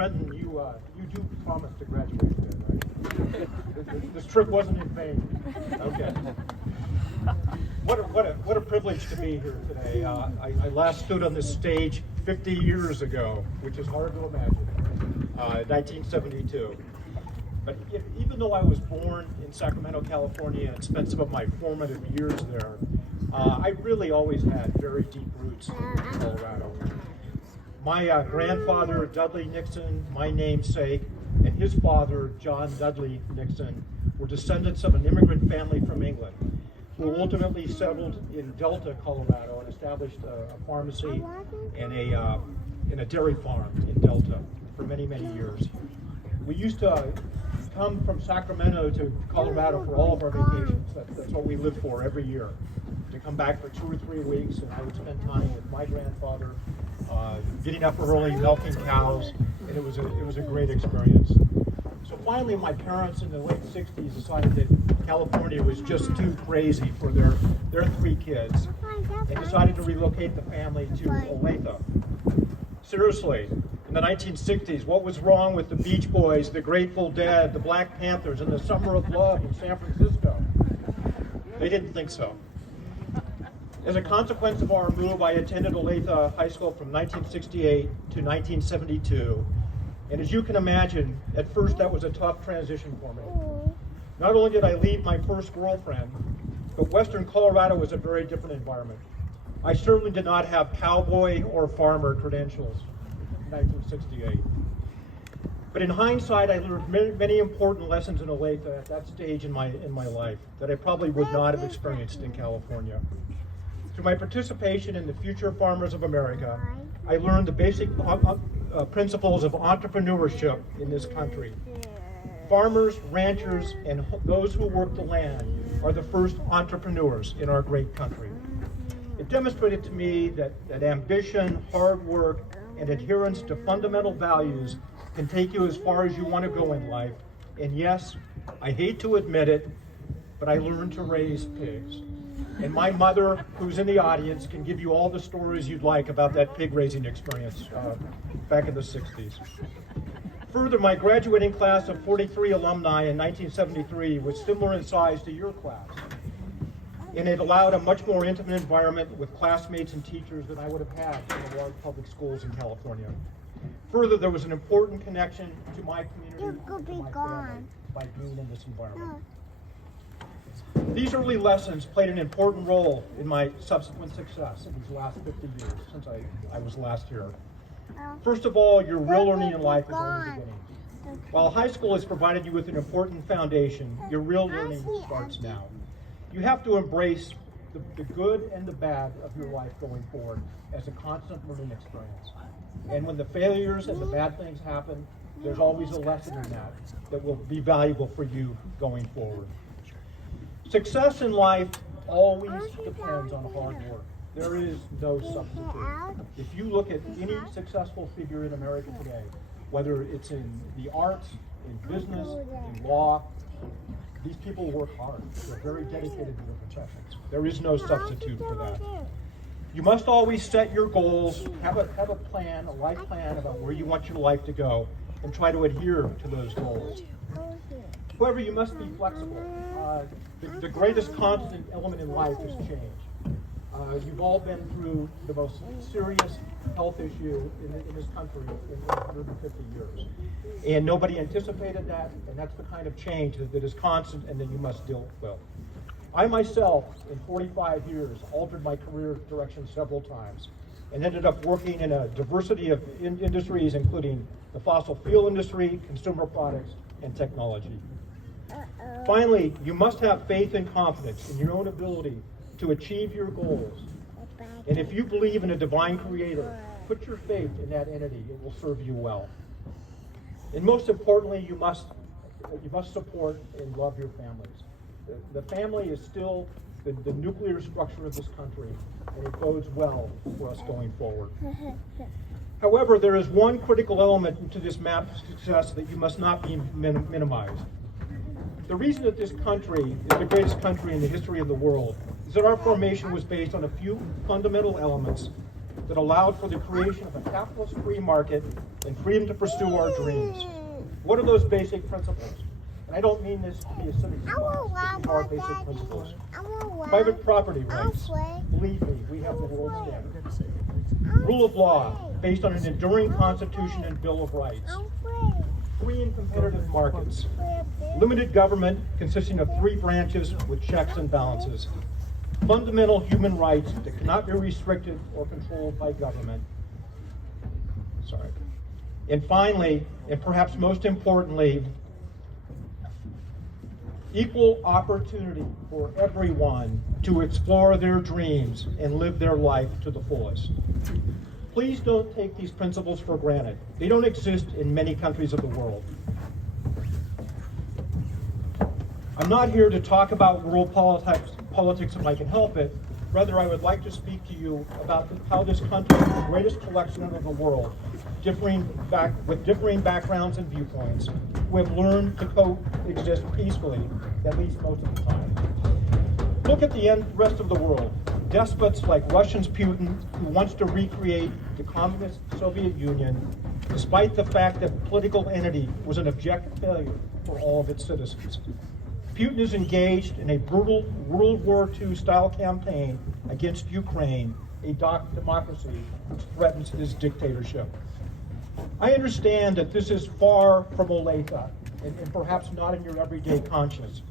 Trenton, you do promise to graduate then, right? This trip wasn't in vain. Okay. What a privilege to be here today. I last stood on this stage 50 years ago, which is hard to imagine, 1972. But even though I was born in Sacramento, California, and spent some of my formative years there, I really always had very deep roots in Colorado. My grandfather, Dudley Nixon, my namesake, and his father, John Dudley Nixon, were descendants of an immigrant family from England who ultimately settled in Delta, Colorado, and established a pharmacy and a dairy farm in Delta for many, many years. We used to come from Sacramento to Colorado for all of our vacations. That's what we lived for every year. To come back for 2 or 3 weeks, and I would spend time with my grandfather, getting up early, milking cows, and it was a great experience. So finally, my parents in the late 60s decided that California was just too crazy for their 3 kids, and decided to relocate the family to Olathe. Seriously, in the 1960s, what was wrong with the Beach Boys, the Grateful Dead, the Black Panthers, and the Summer of Love in San Francisco? They didn't think so. As a consequence of our move, I attended Olathe High School from 1968 to 1972. And as you can imagine, at first that was a tough transition for me. Not only did I leave my first girlfriend, but Western Colorado was a very different environment. I certainly did not have cowboy or farmer credentials in 1968. But in hindsight, I learned many important lessons in Olathe at that stage in my life that I probably would not have experienced in California. Through my participation in the Future Farmers of America, I learned the basic principles of entrepreneurship in this country. Farmers, ranchers, and those who work the land are the first entrepreneurs in our great country. It demonstrated to me that ambition, hard work, and adherence to fundamental values can take you as far as you want to go in life. And yes, I hate to admit it, but I learned to raise pigs. And my mother, who's in the audience, can give you all the stories you'd like about that pig raising experience back in the 60s. Further, my graduating class of 43 alumni in 1973 was similar in size to your class. And it allowed a much more intimate environment with classmates and teachers than I would have had in the large public schools in California. Further, there was an important connection to my community and to my family by being in this environment. These early lessons played an important role in my subsequent success in these last 50 years since I was last here. First of all, your real learning in life is only beginning. While high school has provided you with an important foundation, your real learning starts now. You have to embrace the good and the bad of your life going forward as a constant learning experience. And when the failures and the bad things happen, there's always a lesson in that will be valuable for you going forward. Success in life always depends on hard work. There is no substitute. If you look at any successful figure in America today, whether it's in the arts, in business, in law, these people work hard. They're very dedicated to their professions. There is no substitute for that. You must always set your goals, have a plan, a life plan about where you want your life to go, and try to adhere to those goals. However, you must be flexible. The greatest constant element in life is change. You've all been through the most serious health issue in this country in 150 years. And nobody anticipated that, and that's the kind of change that is constant and that you must deal with. I myself, in 45 years, altered my career direction several times and ended up working in a diversity of industries, including the fossil fuel industry, consumer products, and technology. Finally, you must have faith and confidence in your own ability to achieve your goals. And if you believe in a divine creator, put your faith in that entity. It will serve you well. And most importantly, you must support and love your families. The family is still the nuclear structure of this country, and it bodes well for us going forward. However, there is one critical element to this map of success that you must not be minimized. The reason that this country is the greatest country in the history of the world is that our formation was based on a few fundamental elements that allowed for the creation of a capitalist free market and freedom to pursue our dreams. What are those basic principles? And I don't mean this to be a silly response. These are basic principles. Private property rights. Believe me, we have the world standard. Rule of law, based on an enduring Constitution and Bill of Rights. Free and competitive markets. Limited government consisting of 3 branches with checks and balances. Fundamental human rights that cannot be restricted or controlled by government. And finally, and perhaps most importantly, equal opportunity for everyone to explore their dreams and live their life to the fullest. Please don't take these principles for granted. They don't exist in many countries of the world. I'm not here to talk about world politics if I can help it. Rather, I would like to speak to you about how this country, the greatest collection of the world, with differing backgrounds and viewpoints, who have learned to coexist peacefully, at least most of the time. Look at the rest of the world. Despots like Russia's Putin, who wants to recreate the communist Soviet Union, despite the fact that the political entity was an abject failure for all of its citizens. Putin is engaged in a brutal World War II style campaign against Ukraine, a democracy which threatens his dictatorship. I understand that this is far from Olathe and perhaps not in your everyday conscience.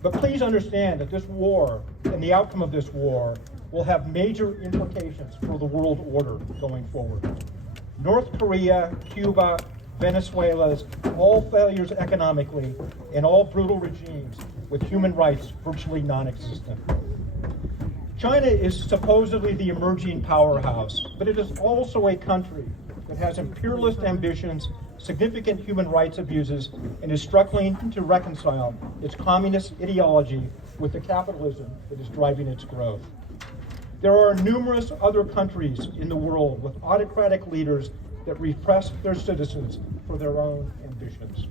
But please understand that this war and the outcome of this war will have major implications for the world order going forward. North Korea, Cuba, Venezuela's all failures economically, and all brutal regimes with human rights virtually non-existent. China is supposedly the emerging powerhouse, but it is also a country that has imperialist ambitions, significant human rights abuses, and is struggling to reconcile its communist ideology with the capitalism that is driving its growth. There are numerous other countries in the world with autocratic leaders that repress their citizens for their own ambitions.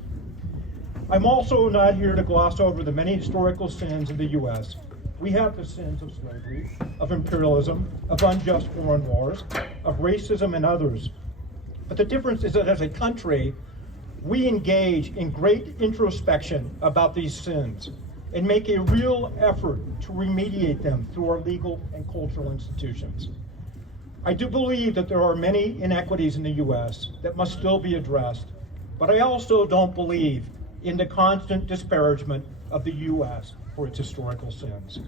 I'm also not here to gloss over the many historical sins in the U.S. We have the sins of slavery, of imperialism, of unjust foreign wars, of racism, and others. But the difference is that as a country, we engage in great introspection about these sins and make a real effort to remediate them through our legal and cultural institutions. I do believe that there are many inequities in the U.S. that must still be addressed, but I also don't believe in the constant disparagement of the U.S. for its historical sins.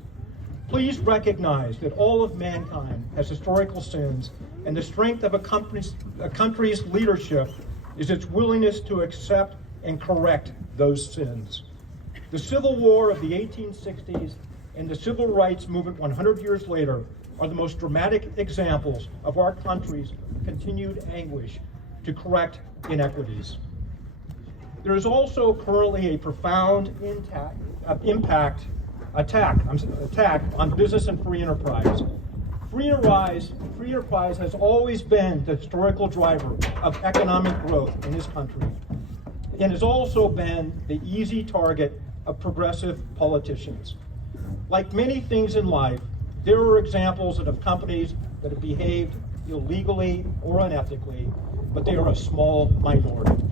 Please recognize that all of mankind has historical sins, and the strength of a country's leadership is its willingness to accept and correct those sins. The Civil War of the 1860s and the Civil Rights Movement 100 years later are the most dramatic examples of our country's continued anguish to correct inequities. There is also currently a profound attack on business and free enterprise. Free enterprise has always been the historical driver of economic growth in this country and has also been the easy target of progressive politicians. Like many things in life, there are examples of companies that have behaved illegally or unethically, but they are a small minority.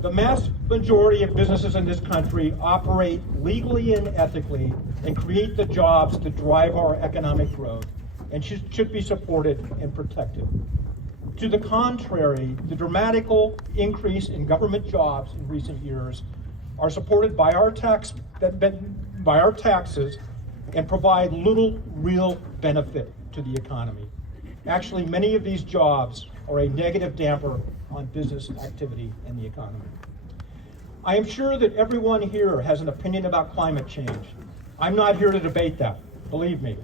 The mass majority of businesses in this country operate legally and ethically and create the jobs that drive our economic growth and should be supported and protected. To the contrary, the dramatic increase in government jobs in recent years are supported by our taxes and provide little real benefit to the economy. Actually, many of these jobs are a negative damper on business activity and the economy. I am sure that everyone here has an opinion about climate change. I'm not here to debate that, believe me.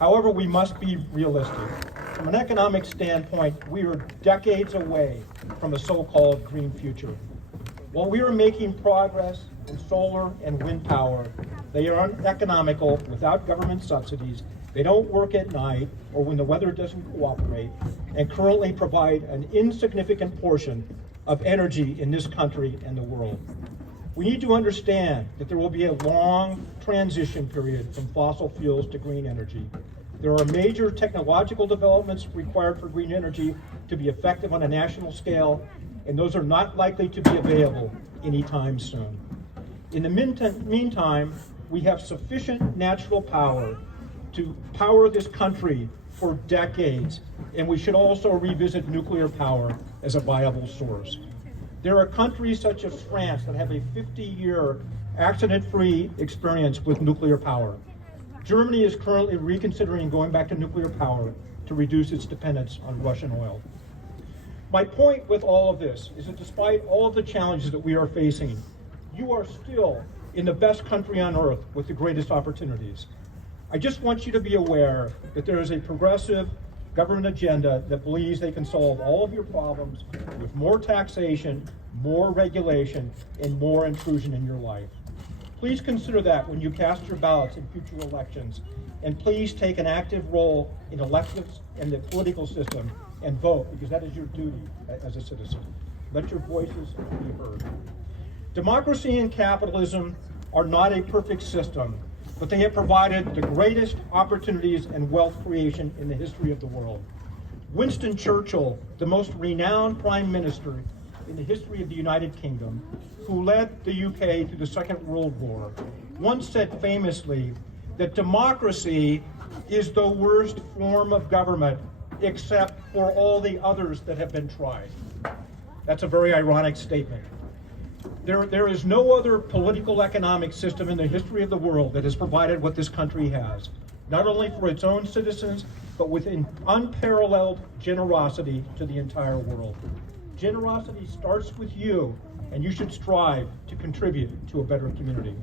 However, we must be realistic. From an economic standpoint, we are decades away from a so-called green future. While we are making progress in solar and wind power, they are uneconomical without government subsidies. They don't work at night or when the weather doesn't cooperate, and currently provide an insignificant portion of energy in this country and the world. We need to understand that there will be a long transition period from fossil fuels to green energy. There are major technological developments required for green energy to be effective on a national scale, and those are not likely to be available anytime soon. In the meantime, we have sufficient natural power to power this country for decades, and we should also revisit nuclear power as a viable source. There are countries such as France that have a 50-year accident-free experience with nuclear power. Germany is currently reconsidering going back to nuclear power to reduce its dependence on Russian oil. My point with all of this is that despite all of the challenges that we are facing, you are still in the best country on earth with the greatest opportunities. I just want you to be aware that there is a progressive government agenda that believes they can solve all of your problems with more taxation, more regulation, and more intrusion in your life. Please consider that when you cast your ballots in future elections, and please take an active role in elections and the political system and vote, because that is your duty as a citizen. Let your voices be heard. Democracy and capitalism are not a perfect system, but they have provided the greatest opportunities and wealth creation in the history of the world. Winston Churchill, the most renowned prime minister in the history of the United Kingdom, who led the UK through the Second World War, once said famously that democracy is the worst form of government except for all the others that have been tried. That's a very ironic statement. There is no other political economic system in the history of the world that has provided what this country has, not only for its own citizens, but with an unparalleled generosity to the entire world. Generosity starts with you, and you should strive to contribute to a better community.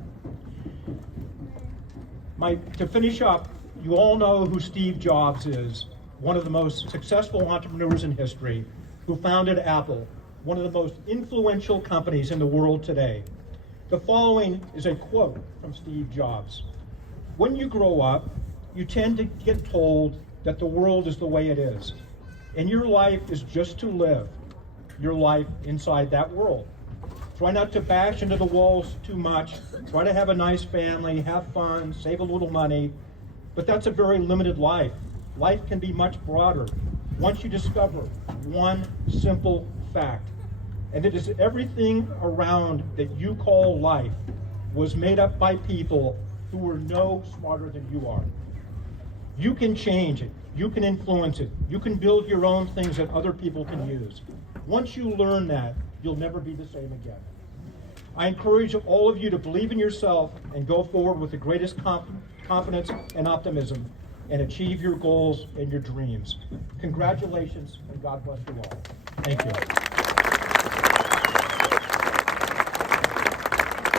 To finish up, you all know who Steve Jobs is, one of the most successful entrepreneurs in history, who founded Apple, one of the most influential companies in the world today. The following is a quote from Steve Jobs. When you grow up, you tend to get told that the world is the way it is, and your life is just to live your life inside that world. Try not to bash into the walls too much. Try to have a nice family, have fun, save a little money, but that's a very limited life. Life can be much broader once you discover one simple fact, and it is everything around that you call life was made up by people who were no smarter than you are. You can change it. You can influence it. You can build your own things that other people can use. Once you learn that, you'll never be the same again. I encourage all of you to believe in yourself and go forward with the greatest confidence and optimism and achieve your goals and your dreams. Congratulations, and God bless you all. Thank you.